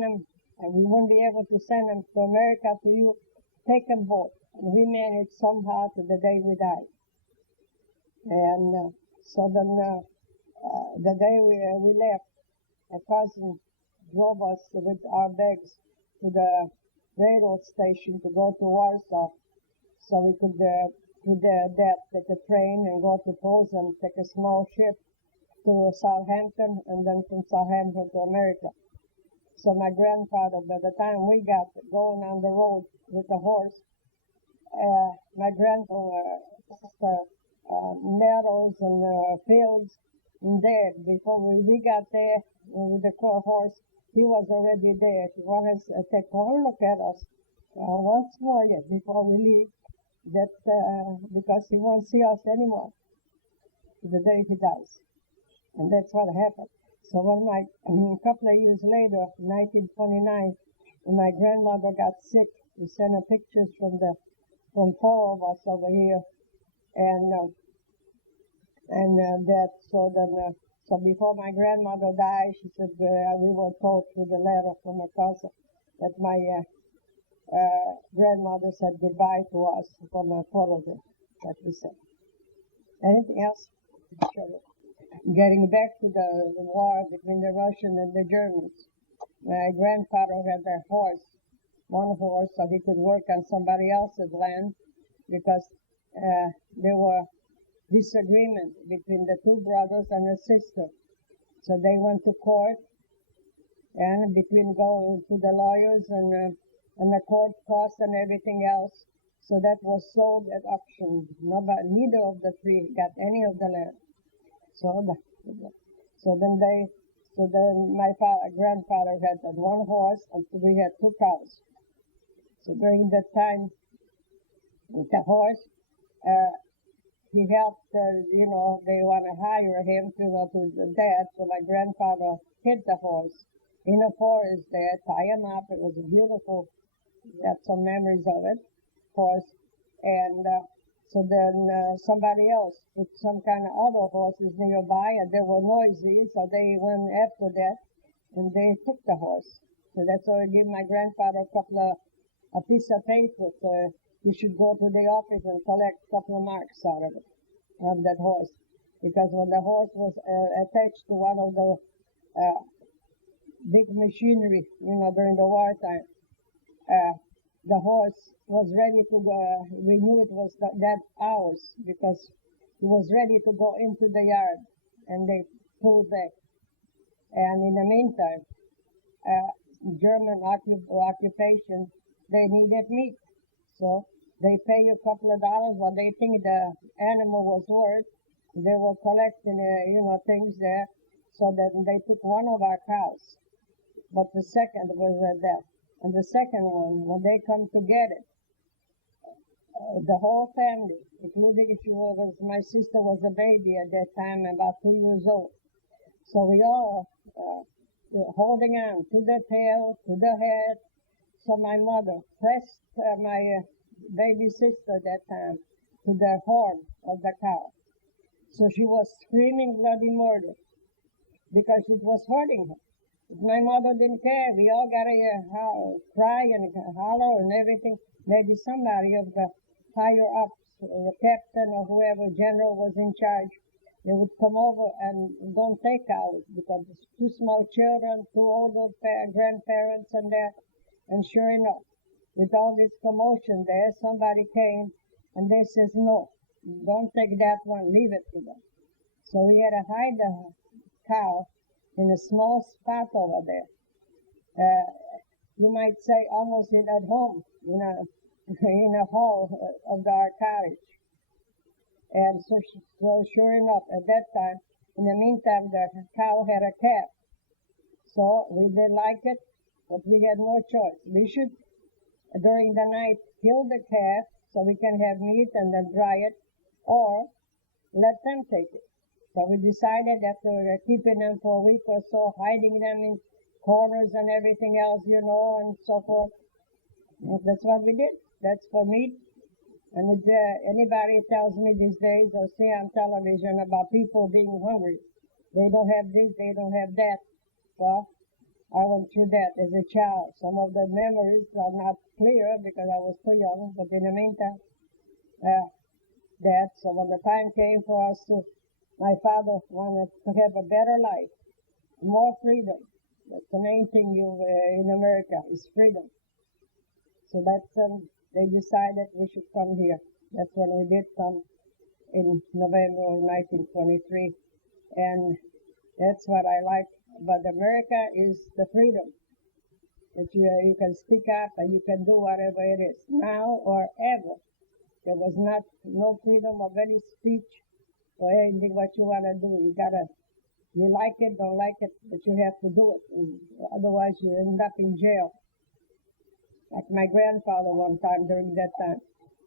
send them, and we wouldn't be able to send them to America to you. Take them home. And we managed somehow to the day we died. And so then the day we left, a cousin drove us with our bags to the railroad station to go to Warsaw, so we could take a train and go to Posen, take a small ship to Southampton, and then from Southampton to America. So my grandfather, by the time we got going on the road with the horse, my grandfather meadows and fields and dead. Before we got there with the horse, he was already dead. He wanted to take one look at us once more yet before we leave, that because he won't see us anymore the day he dies. And that's what happened. So a couple of years later, 1929, when my grandmother got sick, we sent her pictures from four of us over here, so before my grandmother died, she said we were told through the letter from a cousin that my grandmother said goodbye to us from a photo that we sent. Anything else? Sure. Getting back to the war between the Russians and the Germans, my grandfather had a horse, one horse, so he could work on somebody else's land because there were disagreements between the two brothers and a sister. So they went to court, and between going to the lawyers and the court costs and everything else, so that was sold at auction. Neither of the three got any of the land. So then my grandfather had one horse, and we had two cows. So during that time with the horse, he helped, they want to hire him to go to the dad. So my grandfather hid the horse in a forest there, tie him up. It was beautiful. Got some memories of it, horse. And so then somebody else put some kind of other horses nearby, and they were noisy, so they went after that, and they took the horse. So that's why I gave my grandfather a piece of paper. You should go to the office and collect a couple of marks out of it, of that horse. Because when the horse was attached to one of the big machinery, during the wartime, the horse was ready to go. We knew it was that ours because he was ready to go into the yard, and they pulled back. And in the meantime, German occupation, they needed meat. So they pay a couple of dollars what they think the animal was worth. They were collecting, things there. So that they took one of our cows. But the second was dead. And the second one, when they come to get it, the whole family, including my sister was a baby at that time, about 2 years old. So we all holding on to the tail, to the head. So my mother pressed my baby sister that time to the horn of the cow. So she was screaming bloody murder because it was hurting her. But my mother didn't care. We all got to cry and holler and everything. Maybe somebody of the higher ups, the captain or whoever general was in charge, they would come over and don't take ours because it's two small children, two older grandparents and that. And sure enough, with all this commotion there, somebody came and they says, no, don't take that one, leave it to them. So we had to hide the cow in a small spot over there. You might say almost at home, in a hall of our cottage. And so sure enough, at that time, in the meantime, the cow had a calf. So we didn't like it, but we had no choice. We should, during the night, kill the calf so we can have meat and then dry it, or let them take it. So we decided after keeping them for a week or so, hiding them in corners and everything else, and so forth. That's what we did. That's for meat. And if anybody tells me these days or see on television about people being hungry, they don't have this, they don't have that. Well, I went through that as a child. Some of the memories are not clear because I was too young, but in the meantime, so when the time came for us my father wanted to have a better life, more freedom. That's the main thing in America is freedom. So that's they decided we should come here. That's when we did come in November of 1923, and that's what I like about America is the freedom that you can speak up and you can do whatever it is now or ever. There was no freedom of any speech or anything what you want to do. You like it, don't like it, but you have to do it. Otherwise you end up in jail. Like my grandfather one time during that time.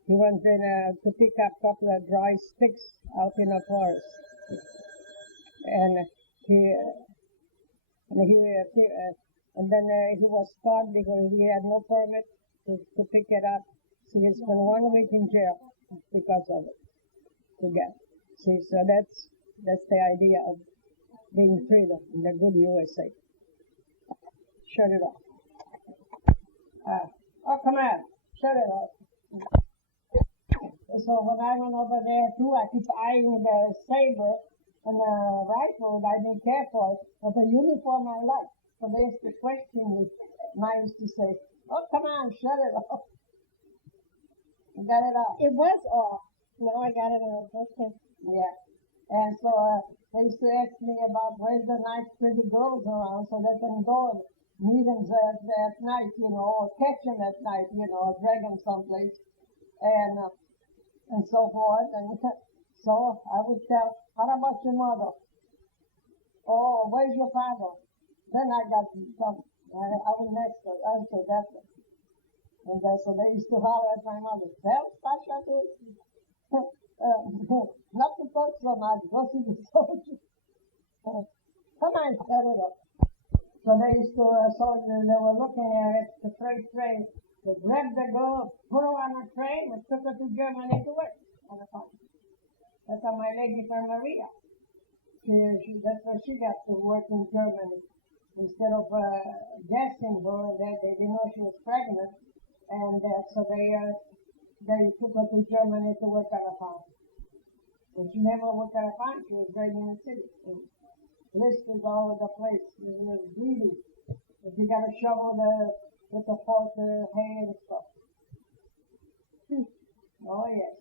He went in to pick up a couple of dry sticks out in the forest. And then he was caught because he had no permit to pick it up. So he spent 1 week in jail because of it. See, so that's the idea of being freedom in the good USA. Shut it off. Come on, shut it off. So when I went over there too, I keep eyeing the saber and the rifle. I didn't care for it, but the uniform I liked. So there's the question mine used to say, "Oh, come on, shut it off." You got it off. It was off. Now I got it on. Okay. Yeah. And so they used to ask me about where's the nice pretty girls around so they can go and meet them at night, or catch them at night, or drag them someplace. And so forth. And so I would tell, how about your mother? Oh, where's your father? Then I got some. I would answer that one. And so they used to holler at my mother, well, Sasha, not to talk so much, go to the soldier. Come on, set it up. So they used to, they were looking at it, the freight train. They grabbed the girl, put her on a train, and took her to Germany to work on the farm. That's how my lady from Maria. That's where she got to work in Germany. Instead of guessing her that they didn't know she was pregnant, and so they took her to Germany to work on a farm. But she never worked on a farm. She was raised in the city. Blisters all over the place. It was bleeding. If you got to shovel with the fork, hay and stuff. Oh yes.